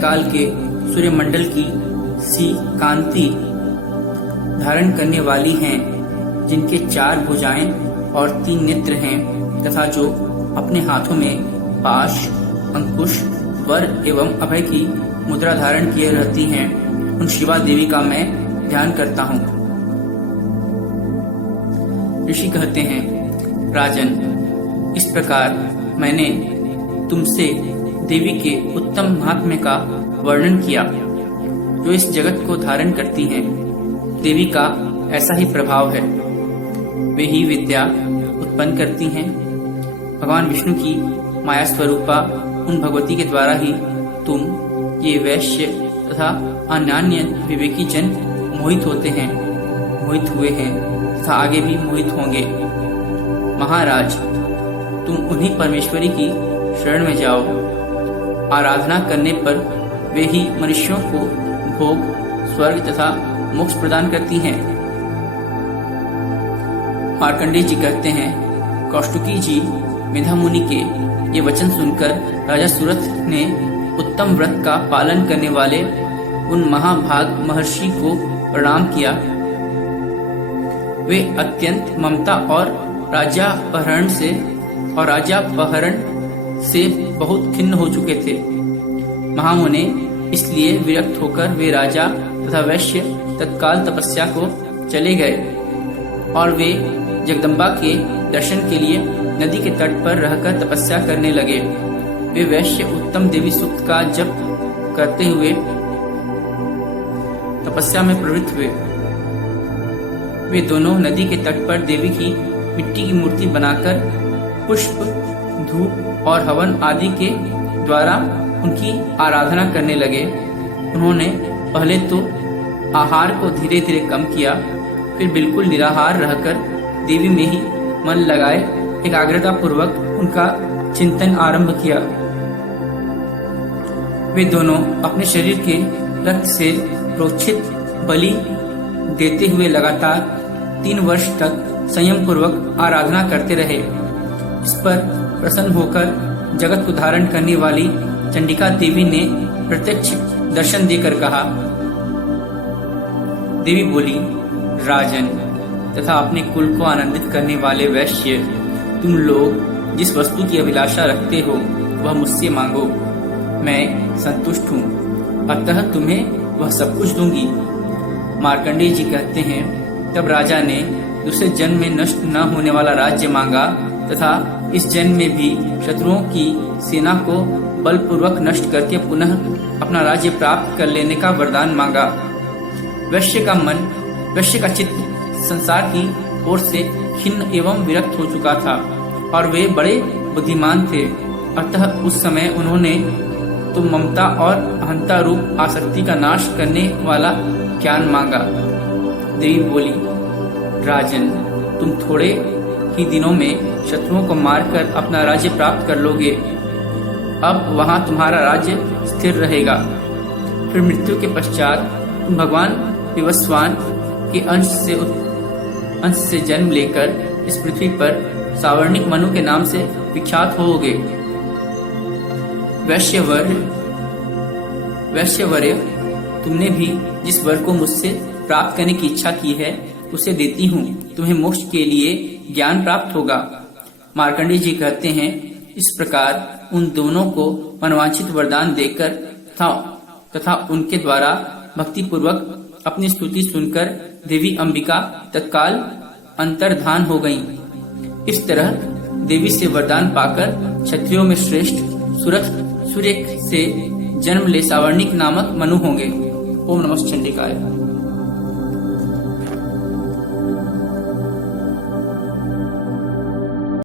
काल के सूर्यमंडल की सी कांति धारण करने वाली हैं, जिनके 4 भुजाएं और 3 नेत्र हैं तथा जो अपने हाथों में पाश, अंकुश, वर एवं अभय की मुद्रा धारण किए रहती हैं, उन शिवा देवी का मैं ध्यान करता हूँ। ऋषि कहते हैं, राजन, इस प्रकार मैंने तुमसे देवी के उत्तम महात्म्य का वर्णन किया, जो इस जगत को धारण करती हैं। देवी का ऐसा ही प्रभाव है, वे ही विद्या उत्पन्न करती हैं। भगवान विष्णु की माया स्वरूपा उन भगवती के द्वारा ही तुम ये वैश्य तथा अन्यान्य विवेकी जन मोहित होते हैं, मोहित हुए हैं तथा आगे भी मोहित होंगे। महाराज, तुम उन्हीं परमेश्वरी की शरण में जाओ। आराधना करने पर वे ही मनुष्यों को भोग, स्वर्ग तथा मोक्ष प्रदान करती हैं। मार्कंडेय जी कहते हैं, कौष्टुकी जी मेधा मुनि के ये वचन सुनकर राजा सुरथ ने उत्तम व्रत का पालन करने वाले उन महाभाग महर्षि को प्रणाम किया। वे अत्यंत ममता और राज्यापहरण से बहुत खिन्न हो चुके थे। महामुने इसलिए विरक्त होकर वे राजा तथा वैश्य तत्काल तपस्या को चले गए और वे जगदम्बा के दर्शन के लिए नदी के तट पर रहकर तपस्या करने लगे। वे वैश्य उत्तम देवी सूक्त का जप करते हुए तपस्या में प्रवृत्त हुए। वे दोनों नदी के तट पर देवी की मिट्टी की मूर्ति बनाकर पुष्प, धूप और हवन आदि के द्वारा उनकी आराधना करने लगे। उन्होंने पहले तो आहार को धीरे धीरे कम किया, फिर बिल्कुल निराहार रहकर देवी में ही मन लगाए एकाग्रता पूर्वक उनका चिंतन आरंभ किया। वे दोनों अपने शरीर के रक्त से प्रोक्षित बलि देते हुए लगातार 3 वर्ष तक संयम पूर्वक आराधना करते रहे। इस पर प्रसन्न होकर जगत को धारण करने वाली चंडिका देवी ने प्रत्यक्ष दर्शन देकर कहा। देवी बोली, राजन तथा अपने कुल को आनंदित करने वाले वैश्य, तुम लोग जिस वस्तु की अभिलाषा रखते हो वह मुझसे मांगो, मैं संतुष्ट हूँ, अतः तुम्हें वह सब कुछ दूंगी। मार्कंडेय जी कहते हैं, तब राजा ने दूसरे जन्म में नष्ट न होने वाला राज्य मांगा तथा इस जन्म में भी शत्रुओं की सेना को बलपूर्वक नष्ट करके पुनः अपना राज्य प्राप्त कर लेने का वरदान मांगा। वैश्य का चित्त संसार की ओर से खिन्न एवं विरक्त हो चुका था और वे बड़े बुद्धिमान थे, अतः उस समय उन्होंने तो ममता और अहंता रूप आसक्ति का नाश करने वाला ज्ञान मांगा। देवी बोली, राजन, तुम थोड़े ही दिनों में शत्रुओं को मारकर अपना राज्य प्राप्त कर लोगे। अब वहां तुम्हारा राज्य स्थिर रहेगा। फिर मृत्यु के पश्चात तुम भगवान विवस्वान के अंश से जन्म लेकर इस पृथ्वी पर सावर्णिक मनु के नाम से विख्यात होोगे। वैश्यवर्य, तुमने भी जिस वर को मुझसे प्राप्त करने की इच्छा की है उसे देती हूँ, तुम्हें मोक्ष के लिए ज्ञान प्राप्त होगा। मार्कंडेय जी कहते हैं, इस प्रकार उन दोनों को मनवांछित वरदान देकर तथा उनके द्वारा भक्ति पूर्वक अपनी स्तुति सुनकर देवी अंबिका तत्काल अंतर्धान हो गईं। इस तरह देवी से वरदान पाकर क्षत्रियों में श्रेष्ठ सूर्य से जन्म ले सावर्णिक नामक मनु होंगे। ओम नमः चंडिकाय।